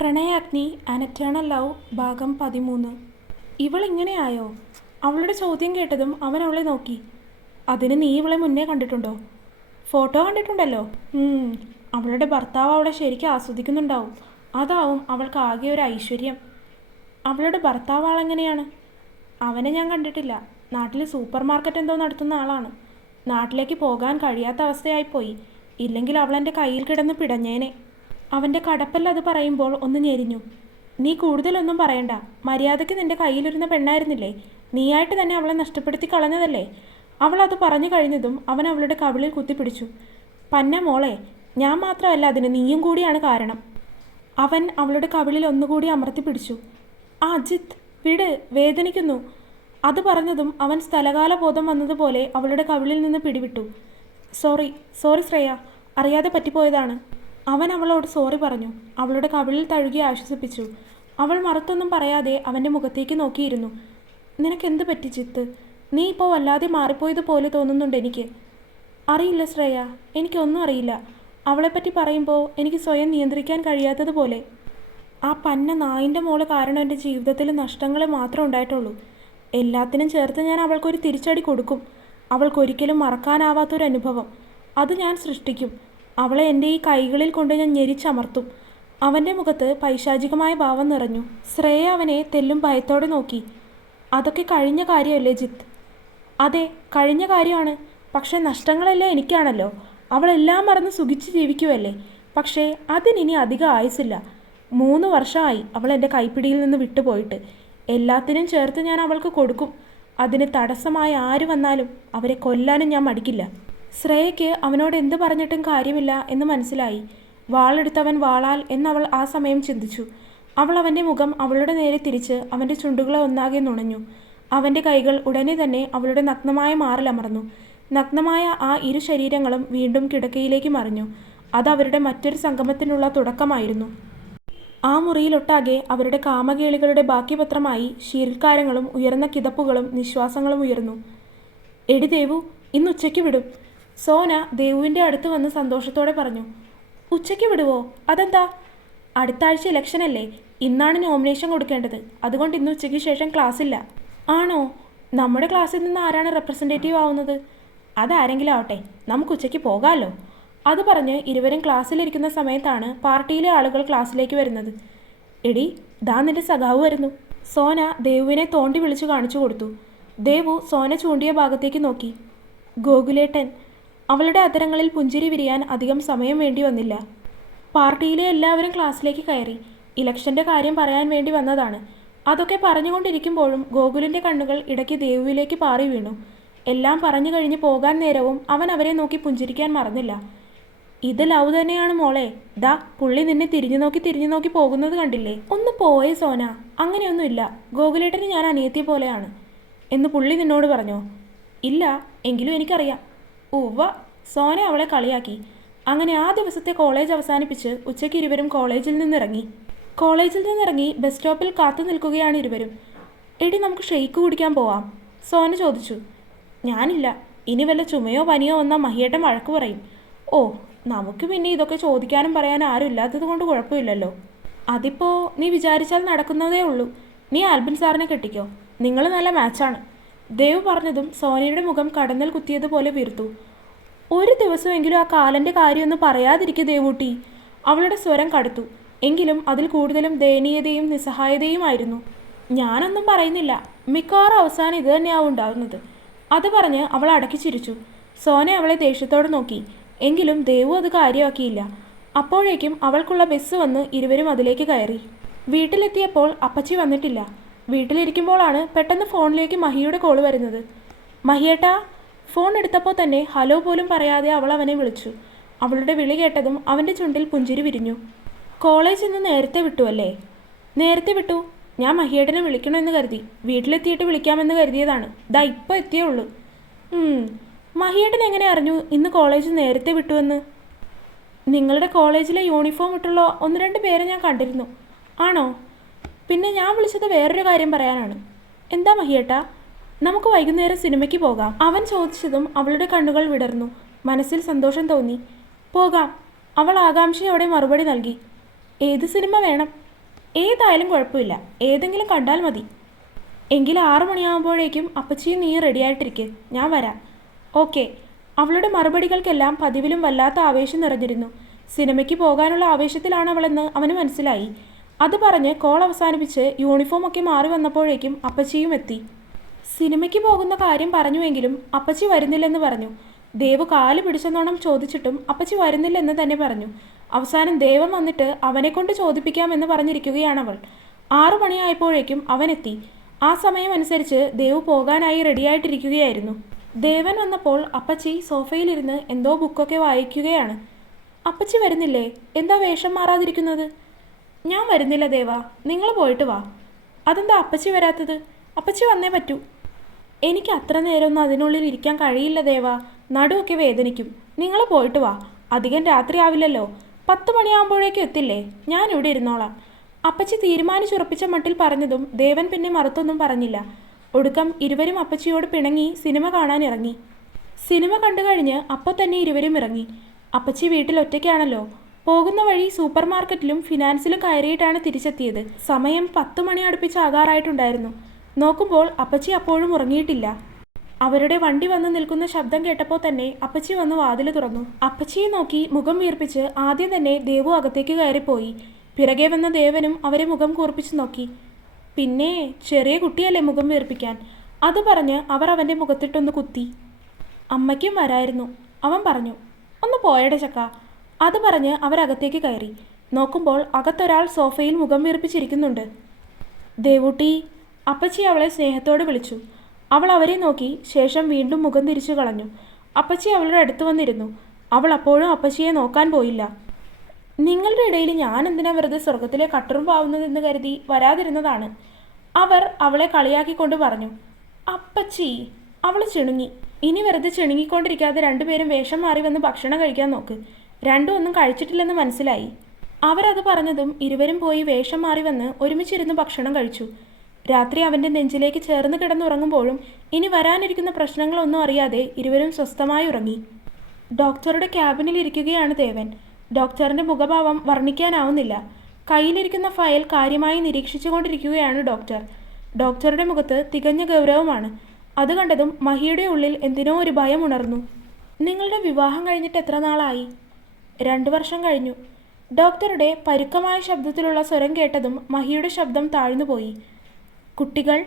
Pranayagni അനറ്റേണൽ love ഭാഗം പതിമൂന്ന്. ഇവൾ ഇങ്ങനെയായോ അവളുടെ ചോദ്യം കേട്ടതും അവൻ അവളെ നോക്കി. അതിന് നീ ഇവളെ മുന്നേ കണ്ടിട്ടുണ്ടോ? ഫോട്ടോ കണ്ടിട്ടുണ്ടല്ലോ. അവളുടെ ഭർത്താവ് അവളെ ശരിക്കും ആസ്വദിക്കുന്നുണ്ടാവും. അതാവും അവൾക്ക് ആകെ ഒരു ഐശ്വര്യം. അവളുടെ ഭർത്താവ് ആളെങ്ങനെയാണ് അവനെ ഞാൻ കണ്ടിട്ടില്ല. നാട്ടിൽ സൂപ്പർ മാർക്കറ്റ് എന്തോ നടത്തുന്ന ആളാണ്. നാട്ടിലേക്ക് പോകാൻ കഴിയാത്ത അവസ്ഥയായിപ്പോയി. ഇല്ലെങ്കിൽ അവൾ എന്റെ കയ്യിൽ കിടന്ന് പിടഞ്ഞേനെ. അവന്റെ കടപ്പല്ല അത് പറയുമ്പോൾ ഒന്ന് ഞെരിഞ്ഞു. നീ കൂടുതലൊന്നും പറയണ്ട. മര്യാദയ്ക്ക് നിന്റെ കയ്യിലിരുന്ന പെണ്ണായിരുന്നില്ലേ? നീയായിട്ട് തന്നെ അവളെ നഷ്ടപ്പെടുത്തി കളഞ്ഞതല്ലേ? അവൾ അത് പറഞ്ഞു കഴിഞ്ഞതും അവൻ അവളുടെ കവിളിൽ കുത്തിപ്പിടിച്ചു. പന്ന മോളെ ഞാൻ മാത്രമല്ല അതിന് നീയും കൂടിയാണ് കാരണം. അവൻ അവളുടെ കവിളിൽ ഒന്നുകൂടി അമർത്തി പിടിച്ചു. ആ അജിത്ത് വിട് വേദനിക്കുന്നു. അത് പറഞ്ഞതും അവൻ സ്ഥലകാല ബോധം വന്നതുപോലെ അവളുടെ കവിളിൽ നിന്ന് പിടിവിട്ടു. സോറി സോറി ശ്രേയ അറിയാതെ പറ്റിപ്പോയതാണ്. അവൻ അവളോട് സോറി പറഞ്ഞു. അവളുടെ കവിളിൽ തഴുകി ആശ്വസിപ്പിച്ചു. അവൾ മറുത്തൊന്നും പറയാതെ അവന്റെ മുഖത്തേക്ക് നോക്കിയിരുന്നു. നിനക്കെന്ത് പറ്റി ചിത്ത്? നീ ഇപ്പോൾ വല്ലാതെ മാറിപ്പോയതുപോലെ തോന്നുന്നുണ്ട് എനിക്ക്. അറിയില്ല ശ്രേയ. എനിക്കൊന്നും അറിയില്ല. അവളെപ്പറ്റി പറയുമ്പോൾ എനിക്ക് സ്വയം നിയന്ത്രിക്കാൻ കഴിയാത്തതുപോലെ ആ പന്ന നായിന്റെ മോൾ കാരണം എന്റെ ജീവിതത്തിൽ നഷ്ടങ്ങൾ മാത്രമേ ഉണ്ടായിട്ടുള്ളൂ. എല്ലാത്തിനും ചേർത്ത് ഞാൻ അവൾക്കൊരു തിരിച്ചടി കൊടുക്കും. അവൾക്കൊരിക്കലും മറക്കാനാവാത്തൊരു അനുഭവം അത് ഞാൻ സൃഷ്ടിക്കും. അവളെ എന്റെ ഈ കൈകളിൽ കൊണ്ട് ഞാൻ ഞെരിച്ചമർത്തും. അവന്റെ മുഖത്ത് പൈശാചികമായ ഭാവം നിറഞ്ഞു. ശ്രേയ അവനെ തെല്ലും ഭയത്തോടെ നോക്കി. അതൊക്കെ കഴിഞ്ഞ കാര്യമല്ലേ ജിത്ത്? അതെ കഴിഞ്ഞ കാര്യമാണ്. പക്ഷേ നഷ്ടങ്ങളെല്ലാം എനിക്കാണല്ലോ. അവളെല്ലാം മറന്ന് സുഖിച്ച് ജീവിക്കുമല്ലേ പക്ഷേ അതിനിനി അധികം ആയുസില്ല മൂന്ന് വർഷമായി അവൾ എന്റെ കൈപ്പിടിയിൽ നിന്ന് വിട്ടുപോയിട്ട്. എല്ലാത്തിനും ചേർത്ത് ഞാൻ അവൾക്ക് കൊടുക്കും. അതിന് തടസ്സമായി ആര് വന്നാലും അവരെ കൊല്ലാനും ഞാൻ മടിക്കില്ല. ശ്രേയയ്ക്ക് അവനോട് എന്ത് പറഞ്ഞിട്ടും കാര്യമില്ല എന്ന് മനസ്സിലായി. വാളെടുത്തവൻ വാളാൽ എന്നവൾ ആ സമയം ചിന്തിച്ചു. അവൾ അവന്റെ മുഖം അവളുടെ നേരെ തിരിച്ച് അവന്റെ ചുണ്ടുകളെ ഒന്നാകെ നുണഞ്ഞു. അവന്റെ കൈകൾ ഉടനെ തന്നെ അവളുടെ നഗ്നമായ മാറിലമർന്നു നഗ്നമായ ആ ഇരു ശരീരങ്ങളും വീണ്ടും കിടക്കയിലേക്ക് മറിഞ്ഞു. അത് അവരുടെ മറ്റൊരു സംഗമത്തിനുള്ള തുടക്കമായിരുന്നു. ആ മുറിയിലൊട്ടാകെ അവരുടെ കാമകേളികളുടെ ബാക്കിപത്രമായി ശീർക്കാരങ്ങളും ഉയർന്ന കിതപ്പുകളും നിശ്വാസങ്ങളും ഉയർന്നു. എടിദേവു ഇന്ന് ഉച്ചയ്ക്ക് വിടും. സോന ദേവുവിന്റെ അടുത്ത് വന്ന് സന്തോഷത്തോടെ പറഞ്ഞു ഉച്ചയ്ക്ക് വിടുവോ? അതെന്താ? അടുത്ത ആഴ്ച ഇലക്ഷൻ അല്ലേ? ഇന്നാണ് നോമിനേഷൻ കൊടുക്കേണ്ടത്. അതുകൊണ്ട് ഇന്ന് ഉച്ചയ്ക്ക് ശേഷം ക്ലാസ് ഇല്ല. ആണോ? നമ്മുടെ ക്ലാസ്സിൽ നിന്ന് ആരാണ് റെപ്രസെന്റേറ്റീവ് ആവുന്നത്? അതാരെങ്കിലും ആവട്ടെ. നമുക്ക് ഉച്ചയ്ക്ക് പോകാമല്ലോ അത് പറഞ്ഞ് ഇരുവരും ക്ലാസ്സിലിരിക്കുന്ന സമയത്താണ് പാർട്ടിയിലെ ആളുകൾ ക്ലാസ്സിലേക്ക് വരുന്നത്. എടി ദാ നിന്റെ സഖാവ് വരുന്നു. സോന ദേവുവിനെ തോണ്ടി വിളിച്ചു കാണിച്ചു കൊടുത്തു. ദേവു സോന ചൂണ്ടിയ ഭാഗത്തേക്ക് നോക്കി. ഗോകുലേട്ടൻ അവളുടെ അതരങ്ങളിൽ പുഞ്ചിരി വിരിയാൻ അധികം സമയം വേണ്ടി വന്നില്ല. പാർട്ടിയിലെ എല്ലാവരും ക്ലാസ്സിലേക്ക് കയറി. ഇലക്ഷന്റെ കാര്യം പറയാൻ വേണ്ടി വന്നതാണ്. അതൊക്കെ പറഞ്ഞുകൊണ്ടിരിക്കുമ്പോഴും ഗോകുലിന്റെ കണ്ണുകൾ ഇടയ്ക്ക് ദേവുവിലേക്ക് പാറി വീണു. എല്ലാം പറഞ്ഞു കഴിഞ്ഞ് പോകാൻ നേരവും അവൻ അവരെ നോക്കി പുഞ്ചിരിക്കാൻ മറന്നില്ല. ഇത് ലവ് തന്നെയാണ് മോളെ. ദാ പുള്ളി നിന്നെ തിരിഞ്ഞു നോക്കി തിരിഞ്ഞു നോക്കി പോകുന്നത് കണ്ടില്ലേ? ഒന്ന് പോയേ സോന. അങ്ങനെയൊന്നുമില്ല. ഗോകുലേട്ടന് ഞാൻ അനിയത്തിയെ പോലെയാണ്. എന്ന് പുള്ളി നിന്നോട് പറഞ്ഞോ? ഇല്ല എങ്കിലും എനിക്കറിയാം. ഉവ്വ സോന അവളെ കളിയാക്കി. അങ്ങനെ ആ ദിവസത്തെ കോളേജ് അവസാനിപ്പിച്ച് ഉച്ചയ്ക്ക് ഇരുവരും കോളേജിൽ നിന്നിറങ്ങി. കോളേജിൽ നിന്നിറങ്ങി ബസ് സ്റ്റോപ്പിൽ കാത്തു നിൽക്കുകയാണ് ഇരുവരും. എടി നമുക്ക് ഷെയ്ക്ക് കുടിക്കാൻ പോവാം. സോന ചോദിച്ചു. ഞാനില്ല. ഇനി വല്ല ചുമയോ പനിയോ വന്നാൽ മഹിയേട്ടൻ വഴക്ക് പറയും. ഓ നമുക്ക് പിന്നെ ഇതൊക്കെ ചോദിക്കാനും പറയാനും ആരും ഇല്ലാത്തത് കൊണ്ട് കുഴപ്പമില്ലല്ലോ. അതിപ്പോൾ നീ വിചാരിച്ചാൽ നടക്കുന്നതേ ഉള്ളൂ. നീ ആൽബിൻ സാറിനെ കെട്ടിക്കോ. നിങ്ങൾ നല്ല മാച്ചാണ്. ദേവ് പറഞ്ഞതും സോനയുടെ മുഖം കടന്നൽ കുത്തിയതുപോലെ വീർത്തു. ഒരു ദിവസമെങ്കിലും ആ കാലന്റെ കാര്യമൊന്ന് പറയാതിരിക്കുക ദേവൂട്ടി. അവളുടെ സ്വരം കടുത്തു. എങ്കിലും അതിൽ കൂടുതലും ദയനീയതയും നിസ്സഹായതയുമായിരുന്നു. ഞാനൊന്നും പറയുന്നില്ല. മിക്കവാറും അവസാനം ഇത് തന്നെയാവും ഉണ്ടാവുന്നത് അത് പറഞ്ഞ് അവൾ അടക്കി ചിരിച്ചു. സോന അവളെ ദേഷ്യത്തോടെ നോക്കി. എങ്കിലും ദേവു അത് കാര്യമാക്കിയില്ല. അപ്പോഴേക്കും അവൾക്കുള്ള ബസ് വന്ന് ഇരുവരും അതിലേക്ക് കയറി. വീട്ടിലെത്തിയപ്പോൾ അപ്പച്ചി വന്നിട്ടില്ല. വീട്ടിലിരിക്കുമ്പോഴാണ് പെട്ടെന്ന് ഫോണിലേക്ക് മഹിയുടെ കോൾ വരുന്നത്. മഹിയേട്ടാ ഫോൺ എടുത്തപ്പോൾ തന്നെ ഹലോ പോലും പറയാതെ അവൾ അവനെ വിളിച്ചു. അവളുടെ വിളി കേട്ടതും അവന്റെ ചുണ്ടിൽ പുഞ്ചിരി വിരിഞ്ഞു. കോളേജ് ഇന്ന് നേരത്തെ വിട്ടു അല്ലേ? നേരത്തെ വിട്ടു. ഞാൻ മഹിയേട്ടനെ വിളിക്കണമെന്ന് കരുതി. വീട്ടിലെത്തിയിട്ട് വിളിക്കാമെന്ന് കരുതിയതാണ്. ദാ ഇപ്പോൾ എത്തിയേ ഉള്ളൂ. മഹിയേട്ടൻ എങ്ങനെ അറിഞ്ഞു ഇന്ന് കോളേജ് നേരത്തെ വിട്ടുവെന്ന് നിങ്ങളുടെ കോളേജിലെ യൂണിഫോം ഇട്ടുള്ള ഒന്ന് രണ്ട് പേരെ ഞാൻ കണ്ടിരുന്നു. ആണോ? പിന്നെ ഞാൻ വിളിച്ചത് വേറൊരു കാര്യം പറയാനാണ്. എന്താ മഹിയേട്ടാ? നമുക്ക് വൈകുന്നേരം സിനിമയ്ക്ക് പോകാം. അവൻ ചോദിച്ചതും അവളുടെ കണ്ണുകൾ വിടർന്നു. മനസ്സിൽ സന്തോഷം തോന്നി. പോകാം. അവൾ ആകാംക്ഷയോടെ മറുപടി നൽകി. ഏത് സിനിമ വേണം? ഏതായാലും കുഴപ്പമില്ല. ഏതെങ്കിലും കണ്ടാൽ മതി. എങ്കിൽ ആറു മണിയാകുമ്പോഴേക്കും അപ്പച്ചിയും നീ റെഡിയായിട്ടിരിക്കെ ഞാൻ വരാം. ഓക്കെ. അവളുടെ മറുപടികൾക്കെല്ലാം പതിവിലും വല്ലാത്ത ആവേശം നിറഞ്ഞിരുന്നു. സിനിമയ്ക്ക് പോകാനുള്ള ആവേശത്തിലാണ് അവളെന്ന് അവന് മനസ്സിലായി. അത് പറഞ്ഞ് കോൾ അവസാനിപ്പിച്ച് യൂണിഫോമൊക്കെ മാറി വന്നപ്പോഴേക്കും അപ്പച്ചിയും എത്തി. സിനിമയ്ക്ക് പോകുന്ന കാര്യം പറഞ്ഞുവെങ്കിലും അപ്പച്ചി വരുന്നില്ലെന്ന് പറഞ്ഞു. ദേവ് കാൽ പിടിച്ചെന്നോണം ചോദിച്ചിട്ടും അപ്പച്ചി വരുന്നില്ലെന്ന് തന്നെ പറഞ്ഞു. അവസാനം ദേവൻ വന്നിട്ട് അവനെ കൊണ്ട് ചോദിപ്പിക്കാമെന്ന് പറഞ്ഞിരിക്കുകയാണ് അവൾ. ആറു മണിയായപ്പോഴേക്കും അവനെത്തി ആ സമയം അനുസരിച്ച് ദേവ് പോകാനായി റെഡിയായിട്ടിരിക്കുകയായിരുന്നു. ദേവൻ വന്നപ്പോൾ അപ്പച്ചി സോഫയിലിരുന്ന് എന്തോ ബുക്കൊക്കെ വായിക്കുകയാണ്. അപ്പച്ചി വരുന്നില്ലേ? എന്താ വേഷം മാറാതിരിക്കുന്നത്? ഞാൻ വരുന്നില്ല ദേവാ. നിങ്ങൾ പോയിട്ട് വാ. അതെന്താ അപ്പച്ചി വരാത്തത്? അപ്പച്ചി വന്നേ പറ്റൂ. എനിക്ക് അത്ര നേരമൊന്നും അതിനുള്ളിൽ ഇരിക്കാൻ കഴിയില്ല ദേവാ. നടുവൊക്കെ വേദനിക്കും. നിങ്ങൾ പോയിട്ട് വാ. അധികം രാത്രിയാവില്ലല്ലോ പത്ത് മണിയാകുമ്പോഴേക്കും എത്തില്ലേ? ഞാൻ ഇവിടെ ഇരുന്നോളാം. അപ്പച്ചി തീരുമാനിച്ചുറപ്പിച്ച മട്ടിൽ പറഞ്ഞതും ദേവൻ പിന്നെ മറുത്തൊന്നും പറഞ്ഞില്ല. ഒടുക്കം ഇരുവരും അപ്പച്ചിയോട് പിണങ്ങി സിനിമ കാണാൻ ഇറങ്ങി. സിനിമ കണ്ടു കഴിഞ്ഞ് അപ്പോൾ തന്നെ ഇരുവരും ഇറങ്ങി. അപ്പച്ചി വീട്ടിൽ ഒറ്റയ്ക്കാണല്ലോ. പോകുന്ന വഴി സൂപ്പർ മാർക്കറ്റിലും ഫിനാൻസിലും കയറിയിട്ടാണ് തിരിച്ചെത്തിയത്. സമയം പത്ത് മണി അടുപ്പിച്ച് ആകാറായിട്ടുണ്ടായിരുന്നു. നോക്കുമ്പോൾ അപ്പച്ചി അപ്പോഴും ഉറങ്ങിയിട്ടില്ല. അവരുടെ വണ്ടി വന്ന് നിൽക്കുന്ന ശബ്ദം കേട്ടപ്പോൾ തന്നെ അപ്പച്ചി വന്ന് വാതിൽ തുറന്നു. അപ്പച്ചിയെ നോക്കി മുഖം വീർപ്പിച്ച് ആദ്യം തന്നെ ദേവു അകത്തേക്ക് കയറിപ്പോയി. പിറകെ വന്ന ദേവനും അവരെ മുഖം കൂർപ്പിച്ച് നോക്കി. പിന്നെ ചെറിയ കുട്ടിയല്ലേ മുഖം വീർപ്പിക്കാൻ? അത് പറഞ്ഞ് അവർ അവന്റെ മുഖത്തിട്ടൊന്ന് കുത്തി. അമ്മയ്ക്കും വരായിരുന്നു. അവൻ പറഞ്ഞു ഒന്ന് പോയടെ ചക്ക. അത് പറഞ്ഞ് അവരകത്തേക്ക് കയറി. നോക്കുമ്പോൾ അകത്തൊരാൾ സോഫയിൽ മുഖം വീർപ്പിച്ചിരിക്കുന്നുണ്ട്. ദേവൂട്ടി അപ്പച്ചി അവളെ സ്നേഹത്തോട് വിളിച്ചു. അവൾ അവരെ നോക്കി ശേഷം വീണ്ടും മുഖം തിരിച്ചു കളഞ്ഞു. അപ്പച്ചി അവളുടെ അടുത്ത് വന്നിരുന്നു. അവൾ അപ്പോഴും അപ്പച്ചിയെ നോക്കാൻ പോയില്ല. നിങ്ങളുടെ ഇടയിൽ ഞാൻ എന്തിനാ വെറുതെ സ്വർഗത്തിലെ കട്ടുറുമ്പാവുന്നതെന്ന് കരുതി വരാതിരുന്നതാണ്. അവർ അവളെ കളിയാക്കിക്കൊണ്ട് പറഞ്ഞു. അപ്പച്ചി അവൾ ചിണുങ്ങി. ഇനി വെറുതെ ചിണുങ്ങിക്കൊണ്ടിരിക്കാതെ രണ്ടുപേരും വേഷം മാറി വന്ന് ഭക്ഷണം കഴിക്കാൻ നോക്ക്. രണ്ടും ഒന്നും കഴിച്ചിട്ടില്ലെന്ന് മനസ്സിലായി. അവരത് പറഞ്ഞതും ഇരുവരും പോയി വേഷം മാറി വന്ന് ഒരുമിച്ചിരുന്ന് ഭക്ഷണം കഴിച്ചു. രാത്രി അവന്റെ നെഞ്ചിലേക്ക് ചേർന്ന് കിടന്നുറങ്ങുമ്പോഴും ഇനി വരാനിരിക്കുന്ന പ്രശ്നങ്ങളൊന്നും അറിയാതെ ഇരുവരും സ്വസ്ഥമായി ഉറങ്ങി. ഡോക്ടറുടെ ക്യാബിനിൽ ഇരിക്കുകയാണ് ദേവൻ. ഡോക്ടറിന്റെ മുഖഭാവം വർണിക്കാനാവുന്നില്ല. കയ്യിലിരിക്കുന്ന ഫയൽ കാര്യമായി നിരീക്ഷിച്ചുകൊണ്ടിരിക്കുകയാണ് ഡോക്ടർ. ഡോക്ടറുടെ മുഖത്ത് തികഞ്ഞ ഗൗരവമാണ്. അത് കണ്ടതും മഹിയുടെ ഉള്ളിൽ എന്തിനോ ഒരു ഭയം ഉണർന്നു. നിങ്ങളുടെ വിവാഹം കഴിഞ്ഞിട്ട് എത്ര നാളായി? രണ്ടു വർഷം കഴിഞ്ഞു. ഡോക്ടറുടെ പരുക്കമായ ശബ്ദത്തിലുള്ള സ്വരം കേട്ടതും മഹിയുടെ ശബ്ദം താഴ്ന്നുപോയി കുട്ടികൾ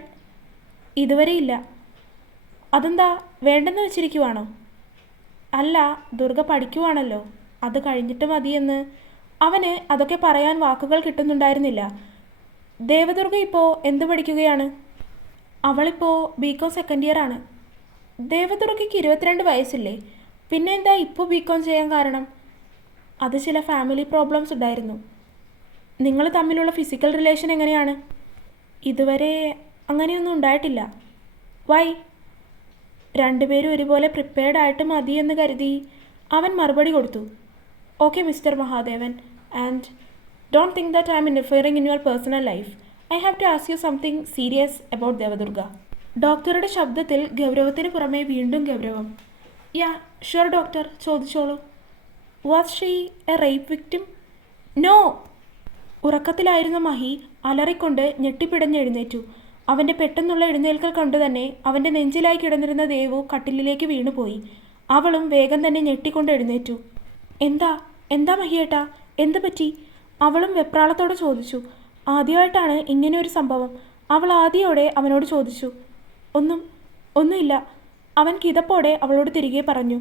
ഇതുവരെ ഇല്ല. അതെന്താ വേണ്ടെന്ന് വെച്ചിരിക്കുവാണോ? അല്ല ദുർഗ പഠിക്കുവാണല്ലോ. അത് കഴിഞ്ഞിട്ട് മതിയെന്ന്. അവന് അതൊക്കെ പറയാൻ വാക്കുകൾ കിട്ടുന്നുണ്ടായിരുന്നില്ല. ദേവദുർഗ ഇപ്പോൾ എന്ത് പഠിക്കുകയാണ്? അവളിപ്പോൾ ബികോം സെക്കൻഡ് ഇയർ ആണ്. ദേവദുർഗയ്ക്ക് ഇരുപത്തിരണ്ട് വയസ്സില്ലേ. പിന്നെ എന്താ ഇപ്പോൾ ബികോം ചെയ്യാൻ കാരണം? അത് ചില ഫാമിലി പ്രോബ്ലംസ് ഉണ്ടായിരുന്നു. നിങ്ങൾ തമ്മിലുള്ള ഫിസിക്കൽ റിലേഷൻ എങ്ങനെയാണ്? ഇതുവരെ അങ്ങനെയൊന്നും ഉണ്ടായിട്ടില്ല. വൈ രണ്ടുപേരും ഒരുപോലെ പ്രിപ്പയർഡ് ആയിട്ട് മതിയെന്ന് കരുതി അവൻ മറുപടി കൊടുത്തു. Okay mister Mahadevan and don't think that I'm interfering in your personal life I have to ask you something serious about Devadurga ഡോക്ടറുടെ ശബ്ദത്തിൽ ഗൗരവത്തിന് പുറമെ വീണ്ടും ഗൗരവം. യാ ഷുവർ ഡോക്ടർ ചോദിച്ചോളൂ. Was she a rape victim no! ഉറക്കത്തിലായിരുന്ന Mahi അലറിക്കൊണ്ട് ഞെട്ടിപ്പിടഞ്ഞെഴുന്നേറ്റു. അവന്റെ പെട്ടെന്നുള്ള എഴുന്നേൽക്കൽ കണ്ടു തന്നെ അവന്റെ നെഞ്ചിലായി കിടന്നിരുന്ന ദേവു കട്ടിലിലേക്ക് വീണുപോയി. അവളും വേഗം തന്നെ ഞെട്ടിക്കൊണ്ട് എഴുന്നേറ്റു. എന്താ? എന്താ മഹിയേട്ടാ? എന്ത് പറ്റി? അവളും വെപ്രാളത്തോടെ ചോദിച്ചു. ആദ്യമായിട്ടാണ് ഇങ്ങനെ ഒരു സംഭവം. അവൾ ആദ്യയോടെ അവനോട് ചോദിച്ചു. ഒന്നും ഒന്നുമില്ല. അവൻ കിതപ്പോടെ അവളോട് തിരികെ പറഞ്ഞു.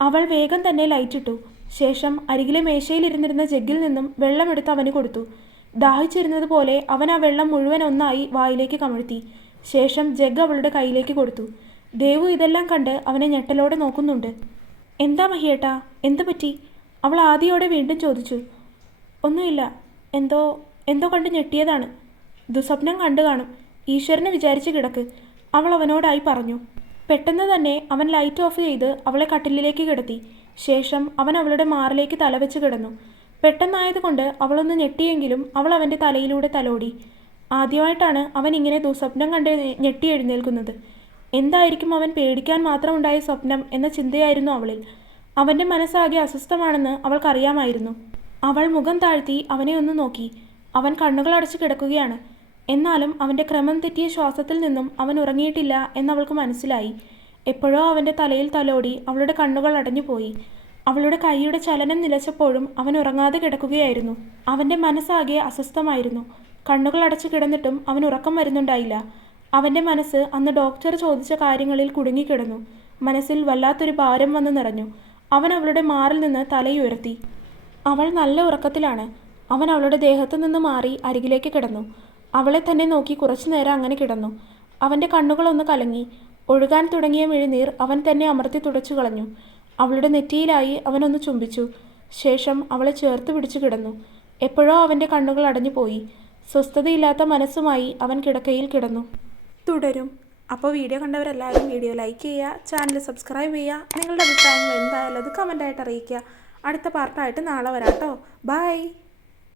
അവൾ വേഗം തന്നെ ലൈറ്റിട്ടു. ശേഷം അരികിലെ മേശയിലിരുന്നിരുന്ന ജഗ്ഗിൽ നിന്നും വെള്ളമെടുത്ത് അവന് കൊടുത്തു. ദാഹിച്ചിരുന്നത് പോലെ അവൻ ആ വെള്ളം മുഴുവൻ ഒന്നായി വായിലേക്ക് കമഴ്ത്തി. ശേഷം ജഗ് അവളുടെ കയ്യിലേക്ക് കൊടുത്തു. ദേവു ഇതെല്ലാം കണ്ട് അവനെ ഞെട്ടലോടെ നോക്കുന്നുണ്ട്. എന്താ മഹിയേട്ടാ? എന്തു പറ്റി? അവൾ ആദ്യയോടെ വീണ്ടും ചോദിച്ചു. ഒന്നുമില്ല. എന്തോ എന്തോ കണ്ട് ഞെട്ടിയതാണ്. ദുസ്വപ്നം കണ്ടു കാണും. ഈശ്വരനെ വിചാരിച്ച് കിടക്ക്. അവൾ അവനോടായി പറഞ്ഞു. പെട്ടെന്ന് തന്നെ അവൻ ലൈറ്റ് ഓഫ് ചെയ്ത് അവളെ കട്ടിലിലേക്ക് കിടത്തി. ശേഷം അവൻ അവളുടെ മാറിലേക്ക് തലവെച്ച് കിടന്നു. പെട്ടെന്നായതുകൊണ്ട് അവളൊന്ന് ഞെട്ടിയെങ്കിലും അവൾ അവന്റെ തലയിലൂടെ തലോടി. ആദ്യമായിട്ടാണ് അവൻ ഇങ്ങനെ ദുസ്വപ്നം കണ്ട് ഞെട്ടി എഴുന്നേൽക്കുന്നത്. എന്തായിരിക്കും അവൻ പേടിക്കാൻ മാത്രമുണ്ടായ സ്വപ്നം എന്ന ചിന്തയായിരുന്നു അവളിൽ. അവന്റെ മനസ്സാകെ അസ്വസ്ഥമാണെന്ന് അവൾക്കറിയാമായിരുന്നു. അവൾ മുഖം താഴ്ത്തി അവനെ ഒന്ന് നോക്കി. അവൻ കണ്ണുകൾ അടച്ചു കിടക്കുകയാണ്. എന്നാലും അവന്റെ ക്രമം തെറ്റിയ ശ്വാസത്തിൽ നിന്നും അവൻ ഉറങ്ങിയിട്ടില്ല എന്നവൾക്ക് മനസ്സിലായി. എപ്പോഴോ അവന്റെ തലയിൽ തലോടി അവളുടെ കണ്ണുകൾ അടഞ്ഞുപോയി. അവളുടെ കൈയുടെ ചലനം നിലച്ചപ്പോഴും അവൻ ഉറങ്ങാതെ കിടക്കുകയായിരുന്നു. അവന്റെ മനസ്സാകെ അസ്വസ്ഥമായിരുന്നു. കണ്ണുകൾ അടച്ചു കിടന്നിട്ടും അവൻ ഉറക്കം വരുന്നുണ്ടായില്ല. അവന്റെ മനസ്സ് അന്ന് ഡോക്ടർ ചോദിച്ച കാര്യങ്ങളിൽ കുടുങ്ങിക്കിടന്നു. മനസ്സിൽ വല്ലാത്തൊരു ഭാരം വന്ന് നിറഞ്ഞു. അവൻ അവളുടെ മാറിൽ നിന്ന് തലയുയർത്തി. അവൾ നല്ല ഉറക്കത്തിലാണ്. അവൻ അവളുടെ ദേഹത്തു നിന്ന് മാറി അരികിലേക്ക് കിടന്നു. അവളെ തന്നെ നോക്കി കുറച്ചു നേരം അങ്ങനെ കിടന്നു. അവന്റെ കണ്ണുകളൊന്ന് കലങ്ങി. ഒഴുകാൻ തുടങ്ങിയ മിഴിനീർ അവൻ തന്നെ അമർത്തി തുടച്ചു കളഞ്ഞു. അവളുടെ നെറ്റിയിലായി അവനൊന്ന് ചുംബിച്ചു. ശേഷം അവളെ ചേർത്ത് പിടിച്ചു കിടന്നു. എപ്പോഴോ അവന്റെ കണ്ണുകൾ അടഞ്ഞുപോയി സ്വസ്ഥതയില്ലാത്ത മനസ്സുമായി അവൻ കിടക്കയിൽ കിടന്നു. തുടരും. അപ്പോൾ വീഡിയോ കണ്ടവരെല്ലാവരും വീഡിയോ ലൈക്ക് ചെയ്യുക ചാനൽ സബ്സ്ക്രൈബ് ചെയ്യുക നിങ്ങളുടെ അഭിപ്രായങ്ങൾ എന്തായാലും അത് കമന്റായിട്ട് അറിയിക്കുക. അടുത്ത പാർട്ടായിട്ട് നാളെ വരാം കേട്ടോ ബൈ